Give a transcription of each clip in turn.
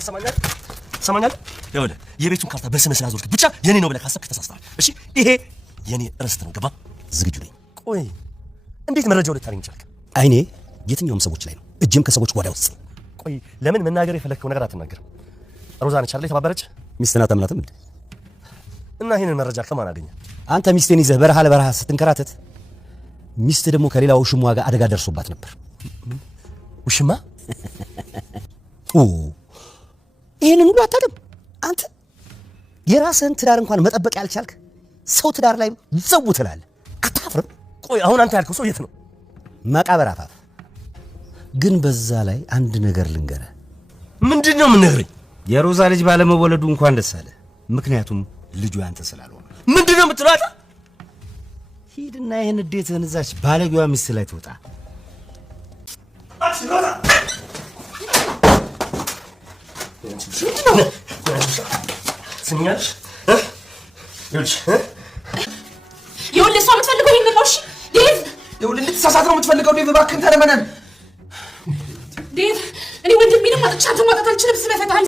ሰማኛል ይኸውልህ የቤቱን ካርታ በስነ ስርዓት ዞርክ ብቻ የኔ ነው ብለህ ካሰብክ ተሳስተሃል እሺ ይሄ የኔ ርስት ነው ገባ ዝግጁ ነኝ ቆይ እንዴት መረጃው ልታገኝ ቻልክ አይኔ የትኛውም ሰዎች ላይ ነው እጅም ከሰዎች ጓዳ ውስጥ ቆይ ለምን መናገር የፈለከው ነገር አትናገር ሮዛ ነች አይደል የተባበረች ሚስትና ተምናትም እንዴ እና ይሄንን መረጃ ከማን አገኘ አንተ ሚስቴን ይዘህ በረሃ ለበረሃ ስትንከራተት ሚስት ደግሞ ከሌላው ሽሟ ጋር አደጋ ደርሶባት ነበር ውሽማ ይሄንን ሁሉ አታውቅም አንተ የራስህን ትዳር እንኳን መጠበቅ ያልቻልክ ሰው ትዳር ላይ ዘው ትላለህ አታፍርም ቆይ አሁን አንተ ያልከው ሰው የት ነው መቃብር አፋፍ ግን በዛ ላይ አንድ ነገር ልንገርህ ምንድነው የምነግረኝ የሮዛ ልጅ ባለመወለዱ እንኳን ደስ አለ ምክንያቱም ልጁ ያንተ ስላልሆነ ምንድነው የምትላታ ሂድና ይሄን እንዴትህን እዛች ባለጌዋ ሚስት ላይ ትወጣ አሽሮታ ስኛሽ ይልሽ ይኸውልህ እሷ የምትፈልገው ይሄን ነው እሺ ዴቭ ይኸውልህ ልትሳሳት ነው የምትፈልገው ዴቭ እባክህን ተለመነን ዴቭ እኔ ወንድሜንም አጥቻለሁ ማጣት አልችልም ስለፈታል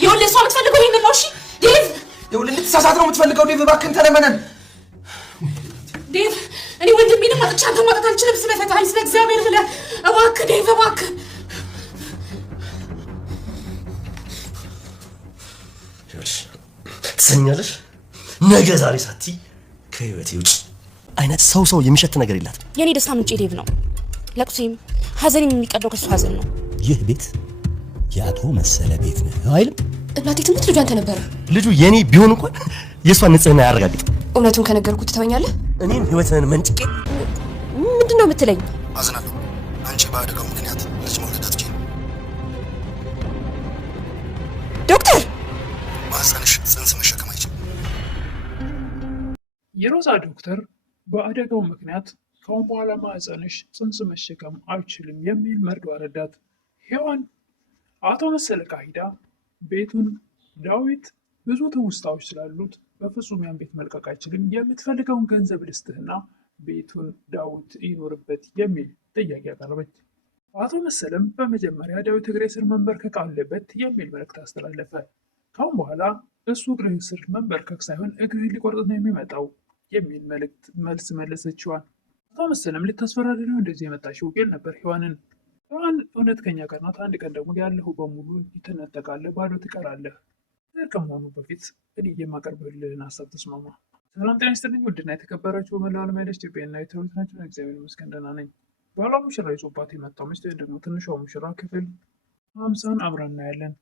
ይኸውልህ እሷ የምትፈልገው ይሄን ነው እሺ ዴቭ ይኸውልህ ልትሳሳት ነው የምትፈልገው ዴቭ እባክህን ተለመነን ዴቭ እኔ ወንድሜንም አጥቻለሁ ማጣት አልችልም ስለፈታል ስለ እግዚአብሔር ብለህ እባክህ ዴቭ እባክህ ትሰኛለሽ ነገ ዛሬ ሳቲ ከህይወቴ ውጭ አይነት ሰው የሚሸት ነገር የላት የኔ ደስታ ምንጭ ዴቭ ነው ለቅሶም ሀዘኔም የሚቀደው ከሱ ሀዘን ነው ይህ ቤት የአቶ መሰለ ቤት ነው አይልም እናቴ ትምህርት ልጁ አንተ ነበር ልጁ የኔ ቢሆን እንኳን የእሷን ንጽህና ያረጋግጥ እውነቱን ከነገርኩት ትተወኛለህ እኔም ህይወትን መንጭቄ ምንድነው የምትለኝ አዝናለሁ አንቺ በአደጋው ምክንያት ልጅ መውለድ አትችይም ዶክተር ማህፀንሽ ጽንስ መሸከም አይችልም የሮዛ ዶክተር በአደጋው ምክንያት ከአሁን በኋላ ማህፀንሽ ጽንስ መሸከም አይችልም የሚል መርዶ አረዳት ሔዋን አቶ መሰለ ጋር ሂዳ ቤቱን ዳዊት ብዙ ትውስታዎች ስላሉት በፍጹም ያን ቤት መልቀቅ አይችልም የምትፈልገውን ገንዘብ ልስጥህና ቤቱን ዳዊት ይኖርበት የሚል ጥያቄ ያቀረበች አቶ መሰለም በመጀመሪያ ዳዊት እግሬ ስር መንበርከክ አለበት የሚል መልእክት አስተላለፈ ካሁን በኋላ እሱ እግርህ ስር መንበርከክ ሳይሆን እግርህ ሊቆርጥ ነው የሚመጣው የሚል መልስ መለሰችዋል አቶ መሰለም ልታስፈራሪ ነው እንደዚህ የመጣሽው ቢል ነበር ሔዋንን ሔዋን እውነት ከኛ ጋር ናት አንድ ቀን ደግሞ ያለሁ በሙሉ ይተነጠቃለህ ባዶ ትቀራለህ ነገር ከመሆኑ በፊት እኔ የማቀርብልህን ሀሳብ ተስማማ ሰላም ጤና ይስጥልኝ ውድና የተከበራችሁ በመላው ዓለም ያለች ኢትዮጵያና ኤርትራዊት ናችሁ እግዚአብሔር ይመስገን ደህና ነኝ ባሏ ሙሽራ ይዞባት የመጣው ሚስት ወይም ደግሞ ትንሿ ሙሽራ ክፍል 50 አብረን እናያለን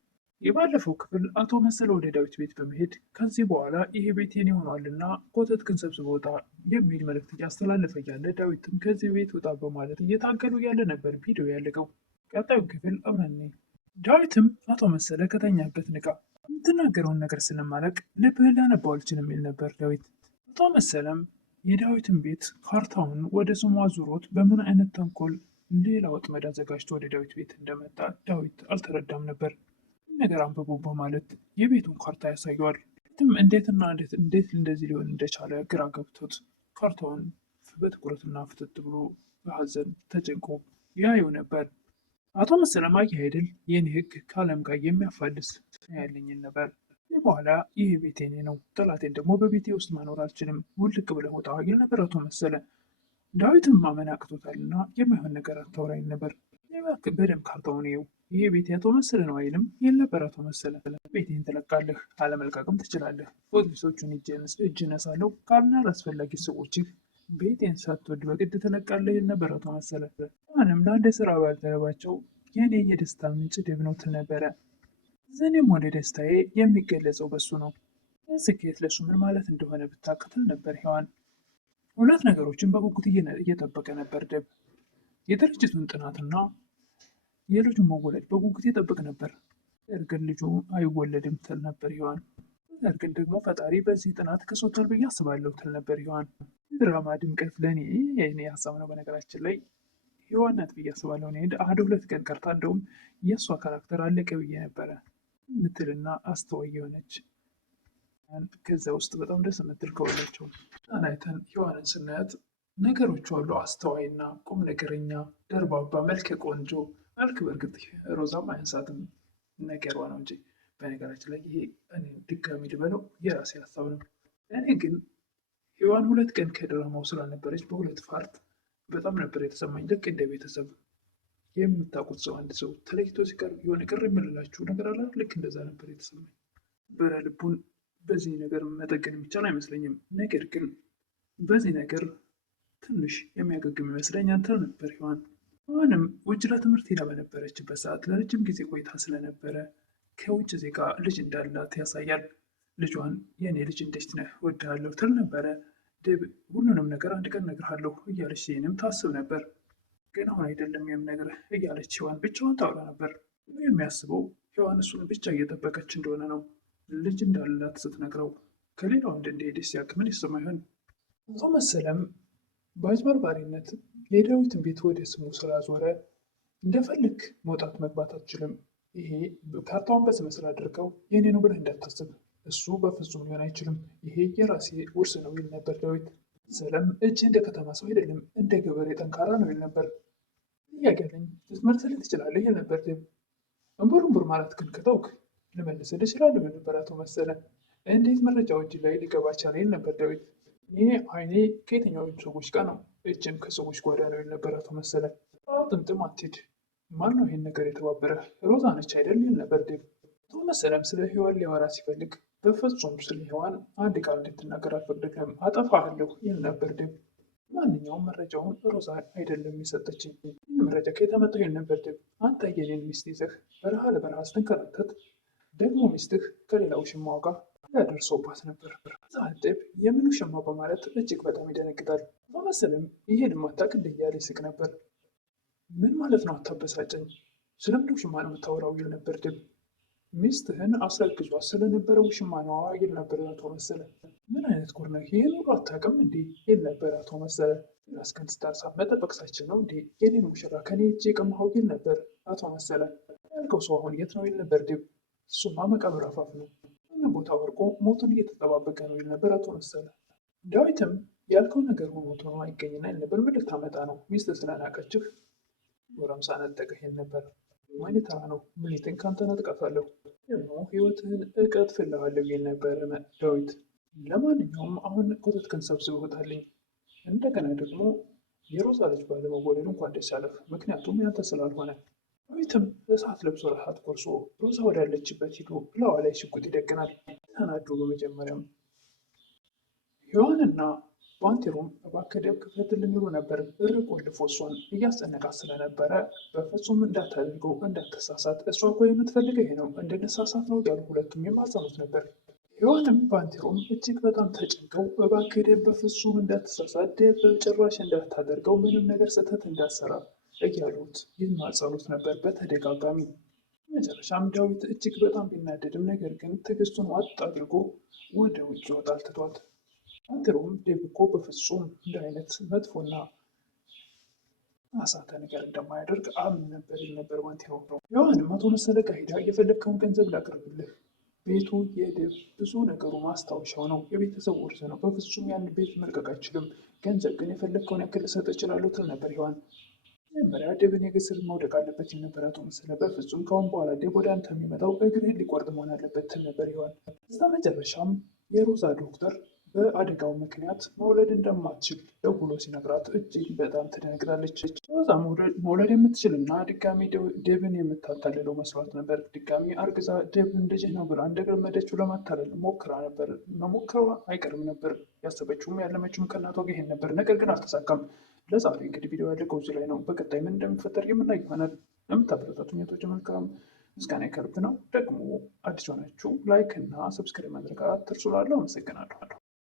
የባለፈው ክፍል አቶ መሰለ ወደ ዳዊት ቤት በመሄድ ከዚህ በኋላ ይሄ ቤት የኔ ሆኗልና ኮተትክን ሰብስበህ ውጣ የሚል መልእክት እያስተላለፈ ያለ ዳዊትም ከዚህ ቤት ውጣ በማለት እየታገሉ ያለ ነበር ቪዲዮ ያለቀው ቀጣዩ ክፍል አብረን ነኝ ዳዊትም አቶ መሰለ ከተኛበት ንቃ የምትናገረውን ነገር ስለማለቅ ልብህን ላነባው አልችልም የሚል ነበር ዳዊት አቶ መሰለም የዳዊትን ቤት ካርታውን ወደ ስሟ ዙሮት በምን አይነት ተንኮል ሌላ ወጥመድ አዘጋጅቶ ወደ ዳዊት ቤት እንደመጣ ዳዊት አልተረዳም ነበር ነገር አንብቦ በማለት የቤቱን ካርታ ያሳየዋል እንዴትና እንዴት እንደዚህ ሊሆን እንደቻለ ግራ ገብቶት ካርታውን በትኩረትና ፍትት ብሎ በሀዘን ተጨንቆ ያየው ነበር አቶ መሰለም አየህ አይደል የኔ ህግ ከዓለም ጋር የሚያፋልስ ያለኝን ነበር በኋላ ይህ ቤቴ እኔ ነው ጠላቴን ደግሞ በቤቴ ውስጥ ማኖር አልችልም ውልቅ ብለህ ውጣ ይል ነበር አቶ መሰለ ዳዊትም ማመን አቅቶታልና የማይሆን ነገር አታውራኝ ነበር በደንብ ካርታውን ይኸው ይሄ ቤቴ አቶ መሰለ ነው አይልም ይል ነበር አቶ መሰለ ቤቴን ትለቃለህ አለመልቀቅም ትችላለህ ፖሊሶቹን እጅ ነሳለሁ ካልና አላስፈላጊ ሰዎችህ ቤቴን ሳትወድ በግድ ትለቃለህ ይል ነበር አቶ መሰለ ማንም ለአንድ ስራ ባልደረባቸው የኔ የደስታ ምንጭ ዴቭ ነው ትል ነበረ ዘኔም ሆነ ደስታዬ የሚገለጸው በሱ ነው ስኬት ለሱ ምን ማለት እንደሆነ ብታቅትል ነበር ሔዋን ሁለት ነገሮችን በጉጉት እየጠበቀ ነበር ዴቭ የድርጅቱን ጥናትና የልጁን መወለድ በጉጉት ይጠብቅ ነበር ግን ልጁ አይወለድም ትል ነበር ሔዋን ነገር ግን ደግሞ ፈጣሪ በዚህ ጥናት ከሶታል ብዬ አስባለሁ ትል ነበር ሔዋን ድራማ ድምቀት ለእኔ የእኔ ሀሳብ ነው በነገራችን ላይ ሔዋን ናት ብዬ አስባለሁ አደ 2 ቀን ቀርታ እንደውም የእሷ ካራክተር አለቀ ብዬ ነበረ ምትልና አስተዋይ የሆነች ከዛ ውስጥ በጣም ደስ የምትል ከወላቸው አይተን ሔዋንን ስናያት ነገሮቹ አሉ አስተዋይና ቁም ነገረኛ ደርባባ መልከ ቆንጆ መልክ በእርግጥ ሮዛም አያንሳትም ነገሯ ነው እንጂ በነገራችን ላይ ይሄ እኔ ድጋሚ ልበለው የራሴ ሀሳብ ነው። እኔ ግን ሔዋን 2 ቀን ከድራማው ስላልነበረች በሁለት ፓርት በጣም ነበር የተሰማኝ። ልክ እንደ ቤተሰብ የምታውቁት ሰው አንድ ሰው ተለይቶ ሲቀር የሆነ ቅር የምልላችሁ ነገር አለ። ልክ እንደዛ ነበር የተሰማኝ። ልቡን በዚህ ነገር መጠገን የሚቻል አይመስለኝም። ነገር ግን በዚህ ነገር ትንሽ የሚያገግም ይመስለኝ አንተ ነበር ሔዋን። ሔዋንም ውጭ ለትምህርት ሄዳ በነበረችበት ሰዓት ለረጅም ጊዜ ቆይታ ስለነበረ ከውጭ ዜጋ ልጅ እንዳላት ያሳያል። ልጇን የእኔ ልጅ እንዴት ነህ እወድሃለሁ ትል ነበረ። ዴብ ሁሉንም ነገር አንድ ቀን እነግርሃለሁ እያለች ሲንም ታስብ ነበር። ግን አሁን አይደለም የምነግርህ እያለች ሔዋን ብቻዋን ታውራ ነበር። የሚያስበው ሔዋን እሱን ብቻ እየጠበቀች እንደሆነ ነው። ልጅ እንዳላት ስትነግረው ከሌላ ወንድ እንደሄደች ሲያውቅ ምን ይሰማ ይሆን? አቶ መሰለም በአጭበርባሪነት የዳዊትን ቤት ወደ ስሙ ስላዞረ እንደፈልግ መውጣት መግባት አትችልም። ይሄ ካርታውን በስመስል አድርገው የኔ ነው ብለህ እንዳታስብ፣ እሱ በፍጹም ሊሆን አይችልም፣ ይሄ የራሴ ውርስ ነው ይል ነበር ዳዊት። ሰለም እጅ እንደ ከተማ ሰው አይደለም፣ እንደ ገበሬ ጠንካራ ነው ይል ነበር። እያገለኝ ልትመልስልህ ትችላለህ ይል ነበር ዴብ። እምቡር ማለት ግን ከተውክ ልመልስልህ እችላለሁ ይል ነበር አቶ መሰለ። እንዴት መረጃው እጅ ላይ ሊገባ ቻለ ይል ነበር ዳዊት። ይሄ አይኔ ከየትኛውም ሰዎች ጋር ነው፣ እጅም ከሰዎች ጓዳ ነው ይል ነበር አቶ መሰለ። ጥምጥም አትሂድ፣ ማን ነው ይህን ነገር የተባበረ? ሮዛ ነች አይደል ይል ነበር ዴብ። አቶ መሰለም ስለ ሔዋን ሊያወራ ሲፈልግ በፍጹም ስለ ሔዋን አንድ ቃል እንድትናገር አልፈቅድልህም፣ አጠፋሃለሁ ይል ነበር ዴብ። ማንኛውም መረጃውን ሮዛ አይደለም የሰጠችኝ፣ ይህን መረጃ ከየተመጣው ይል ነበር ዴብ። አንተ የኔን ሚስት ይዘህ በረሃ ለበረሃ ስትንከራተት ደግሞ ሚስትህ ከሌላ ውሽማዋ ጋር ያደርሰውባት ነበር። ዴብ የምን ውሽማ በማለት እጅግ በጣም ይደነግጣል። አቶ መሰለም ይሄን ማታቅ እንደ እያለ ይስቅ ነበር። ምን ማለት ነው? አታበሳጨኝ፣ ስለምን ውሽማ ነው የምታወራው? ይል ነበር ዴብ። ሚስትህን አስረግዟት ስለነበረ ውሽማ ነዋ ይል ነበር አቶ መሰለ። ምን አይነት ጉር ነህ? ይህን ሁሉ አታውቅም እንዴ? ይል ነበር አቶ መሰለ። ራስህን ስታርሳት መጠበቅ ሳይችል ነው እንዴ የኔን ሙሽራ ከኔ እጅ የቀማኸው? ይል ነበር አቶ መሰለ። ያልከው ሰው አሁን የት ነው? ይል ነበር ዴብ። እሱማ መቃብር አፋፍ ነው፣ ምንም ቦታ ወርቆ ሞቱን እየተጠባበቀ ነው ይል ነበር አቶ መሰለ። ዳዊትም ያልከው ነገር ሆኖ አይገኝና ይል ነበር። ምን ልታመጣ ነው? ሚስት ስለናቀችህ ጎረምሳ ነጠቀህ ይል ነበር። ማን ተራ ነው? ምኒትን ካንተ ነጥቃታለሁ፣ ደግሞ ህይወትህን እቀጥፍልሃለሁ ይል ነበር ዳዊት። ለማንኛውም አሁን ኮተትክን ሰብስበህ ውጣልኝ። እንደገና ደግሞ የሮዛ ልጅ ባለመወለዱ እንኳን ደስ ያለህ፣ ምክንያቱም ያንተ ስላልሆነ። ዳዊትም እሳት ለብሶ ረሃት ቆርሶ ሮዛ ወዳለችበት ሂዶ ብላዋ ላይ ሽጉጥ ይደቅናል። ተናዶ በመጀመሪያም ሔዋንና ባንቴሮም እባክህ ዴብ ክፈትልኝ ይሉ ነበር። በር ቆልፎ እሷን እያስጨነቃት ስለነበረ በፍጹም እንዳታደርገው እንዳትሳሳት፣ እሷ እኮ የምትፈልገው ይሄ ነው እንድንሳሳት ነው እያሉ ሁለቱም የማጸኑት ነበር። ሔዋንም ባንቴሮም እጅግ በጣም ተጨንቀው እባክህ ዴብ በፍጹም እንዳትሳሳት፣ ዴብ በጭራሽ እንዳታደርገው፣ ምንም ነገር ስህተት እንዳትሰራ እያሉት ይማጸኑት ነበር በተደጋጋሚ። መጨረሻም ዳዊት እጅግ በጣም ቢናደድም ነገር ግን ትዕግስቱን ዋጥ አድርጎ ወደ ውጭ ይወጣል ትቷት። ባንቴሮም ዴብ እኮ በፍጹም እንደ አይነት መጥፎና አሳተ ነገር እንደማያደርግ አምን ነበር ይል ነበር ባንቴሮ። ሔዋንም አቶ መሰለ ጋር ሄዳ የፈለግከውን ገንዘብ ላቅርብልህ፣ ቤቱ የዴብ ብዙ ነገሩ ማስታወሻው ነው፣ የቤተሰብ ውርስ ነው፣ በፍጹም ያን ቤት መልቀቅ አይችልም፣ ገንዘብ ግን የፈለግከውን ያክል ልሰጥ እችላለሁ ትል ነበር ሔዋን። መጀመሪያ ዴብን የእግር ስር መውደቅ አለበት ይል ነበር አቶ መሰለ። በፍጹም ከአሁን በኋላ ዴብ ወደ አንተ የሚመጣው እግርህን ሊቆርጥ መሆን አለበት ትል ነበር ሔዋን። በስተ መጨረሻም የሮዛ ዶክተር በአደጋው ምክንያት መውለድ እንደማትችል ደውሎ ሲነግራት እጅግ በጣም ትደነግጣለች። ሮዛ መውለድ የምትችልና ድጋሚ ዴብን የምታታልለው መስሏት ነበር። ድጋሚ አርግዛ ዴብን ልጅህ ነው ብላ እንደገመደችው ለማታለል ሞክራ ነበር። መሞከሯ አይቀርም ነበር። ያሰበችውም ያለመችውም ከእናቷ ጋር ይሄን ነበር። ነገር ግን አልተሳካም። ለዛሬ እንግዲህ ቪዲዮ ያለቀው እዚህ ላይ ነው። በቀጣይ ምን እንደሚፈጠር የምናይ ይሆናል። ለምታበረታቱኝ እህቶቼ መልካም ምስጋና ከልብ ነው። ደግሞ አዲስ ሆናችሁ ላይክ እና ሰብስክራይብ ማድረግ አትርሱ። ላለው አመሰግናለሁ።